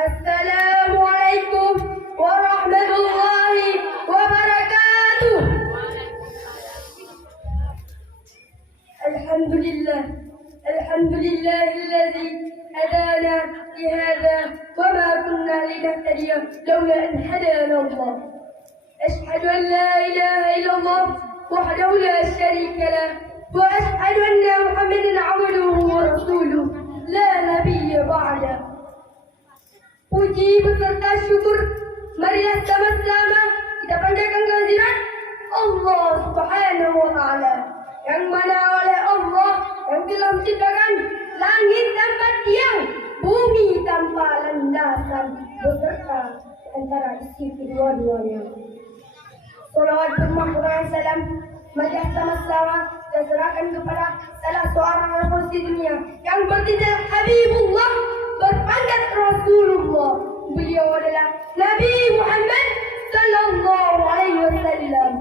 Assalamualaikum warahmatullahi wabarakatuh. Alhamdulillahilladzi hadana lihada wa ma kunna linahtadiya laula an hadana Allah. Ashhadu an la ilaha illallah wahdahu la syarika lah wa ashhadu anna Muhammadan 'abduhu wa rasuluh la nabiyya ba'da. Puji beserta syukur, marilah sama-sama kita panjatkan kehadirat Allah Subhanahu wa Ta'ala, yang mana oleh Allah yang telah menciptakan langit tanpa tiang, bumi tanpa landasan, beserta antara isi kedua-duanya. Salawat bermahmurah salam, marilah sama-sama kita serahkan kepada salah seorang rasul di dunia yang bertindak Habibullah, berpangkat Rasulullah. Beliau adalah Nabi Muhammad sallallahu alaihi wasallam.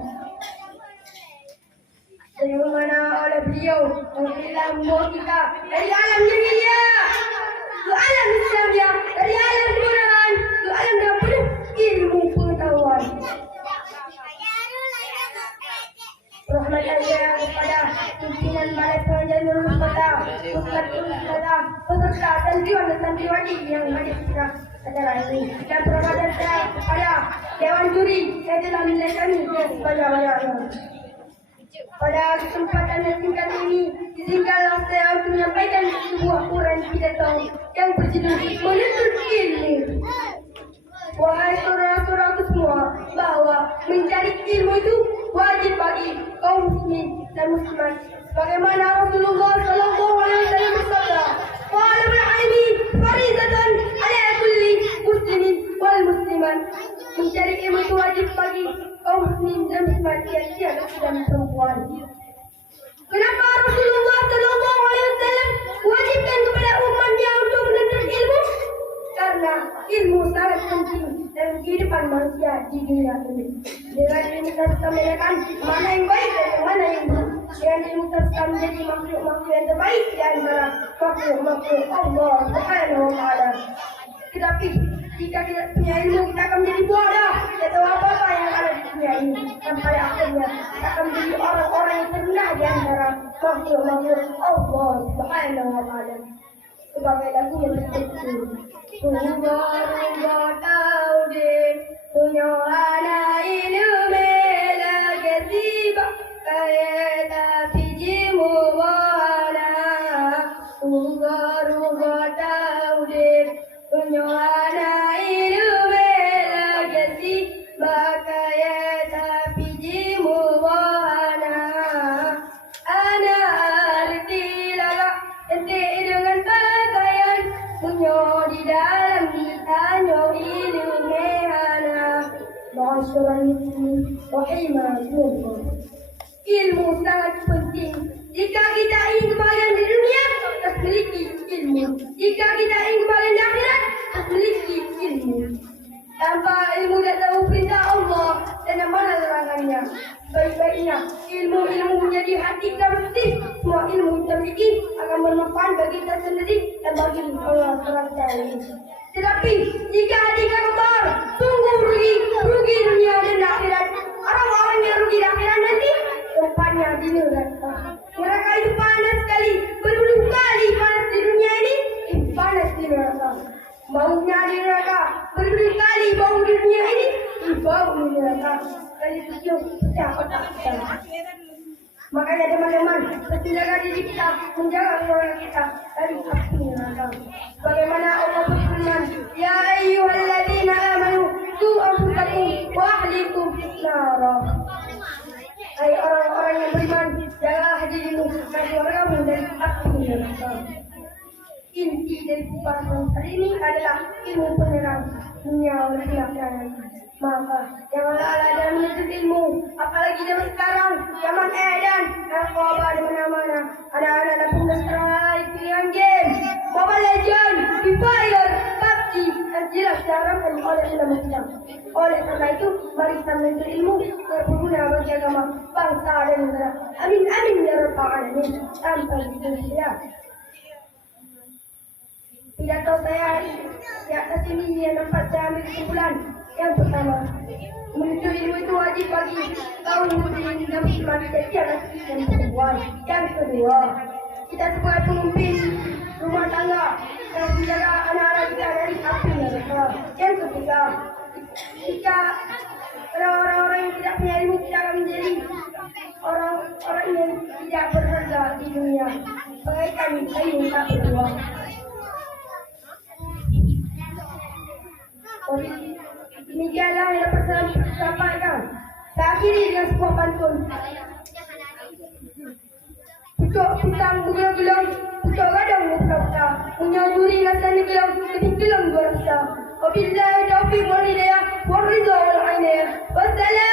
Yang mana oleh beliau yang telah membawa kita dari alam jahiliyah ke alam Islamiyah, dari alam kemudahan ke alam yang penuh ilmu pengetahuan. Rahmat Allah kepada pimpinan Balai Pengajian Nurul Huda, Ustaz Nurul Huda, peserta santriwan dan santriwati yang hadir pada acara ini, dan perwakilan saya kepada Dewan Juri yang telah menilai kami sebanyak-banyaknya. Pada kesempatan yang singkat ini, izinkanlah saya untuk menyampaikan sebuah uraian pidato yang berjudul Menuntut Ilmu. Wahai saudara-saudaraku semua, bahwa mencari ilmu itu wajib bagi kaum muslimin dan muslimat. Sebagaimana Rasulullah sallallahu alaihi wasallam bersabda, "Talabul ilmi fardhatun 'ala kulli muslimin wal muslimat." Mencari ilmu itu wajib bagi kaum muslimin dan muslimat, laki-laki dan perempuan. Kenapa Rasulullah sallallahu alaihi wasallam wajibkan kepada umatnya untuk menuntut ilmu? Karena ilmu sangat penting dalam kehidupan manusia di dunia ini. Dengan ilmu kita bisa membedakan mana yang baik dan mana yang buruk. Dengan ilmu kita bisa menjadi makhluk-makhluk yang terbaik di antara makhluk-makhluk Allah Subhanahu wa Ta'ala. Tetapi jika kita punya ilmu, kita akan menjadi bodoh, tidak tahu apa-apa yang ada di dunia ini. Dan pada akhirnya kita akan menjadi orang-orang yang terendah di antara makhluk-makhluk Allah Subhanahu wa Ta'ala. Sebagai lagu yang berikut, Ruba tahu deh, punya anak ilmu lagi tiba, kaya tapi jimu wala. Ruba tahu deh, punya anak ilmu lagi tiba, kaya tapi jimu wala. Anak arti laga, ente dengan pakaian punya di dalam ditanya ilmu anak. Masyarakat rahimahullah. Ilmu sangat penting. Jika kita ingin kebahagiaan di dunia, harus memiliki ilmu. Jika kita ingin kebahagiaan di akhirat, harus memiliki ilmu. Tanpa ilmu dan tahu perintah Allah dan mana larangannya, baik-baiknya ilmu menjadi hati kita bersih. Semua ilmu kita miliki akan bermanfaat bagi kita sendiri dan bagi Allah SWT. Tetapi jika hati kita kotor, sungguh rugi dunia dan akhirat. Orang-orang yang rugi di akhirat nanti tempatnya di neraka. Neraka itu panas sekali, berbulu kali panas di dunia ini, panas di neraka. Baunya di neraka, berbulu kali bau di dunia ini, bau di neraka. Kali itu pecah otak kita. Makanya teman-teman, menjaga diri kita, menjaga keluarga kita dari api neraka. Bagaimana Allah berfirman, "Ya ayyuhalladzina amanu qu anfusakum wa ahlikum nara." Hai orang-orang yang beriman, jagalah dirimu dan keluargamu dari api neraka. Inti dari pembahasan hari ini adalah ilmu penerang dunia dan akhirat. Maka janganlah lalai dalam menuntut ilmu, apalagi zaman sekarang, zaman edan, narkoba di mana-mana. Anak-anak dan pemuda sekarang lalai pilihan game, Mobile Legends, Free Fire, PUBG, dan jelas diharamkan oleh undang-undang. Oleh karena itu, mari kita menuntut ilmu yang berguna bagi agama, bangsa dan negara. Amin amin ya rabbal alamin. Tanpa bismillah. Pidato saya di atas ini yang dapat saya ambil kesimpulan. Yang pertama, menuntut ilmu itu wajib bagi kaum muslimin dan muslimat setiap laki dan perempuan. Yang kedua, kita sebagai pemimpin rumah tangga yang menjaga anak-anak kita dari api neraka. Yang ketiga, jika orang-orang yang tidak punya ilmu kita akan menjadi orang-orang yang tidak berharga di dunia. Bagaikan kayu tak berbuah. Demikianlah yang dapat saya sampaikan. Saya akhiri dengan sebuah pantun. Pucuk pisang bergelang-gelang, pucuk gadang berpesta. Menyajuri rasanya gelang, ketinggalan berasa. Wabillahi taufiq wal hidayah, wal ridha wal inayah. Wassalam.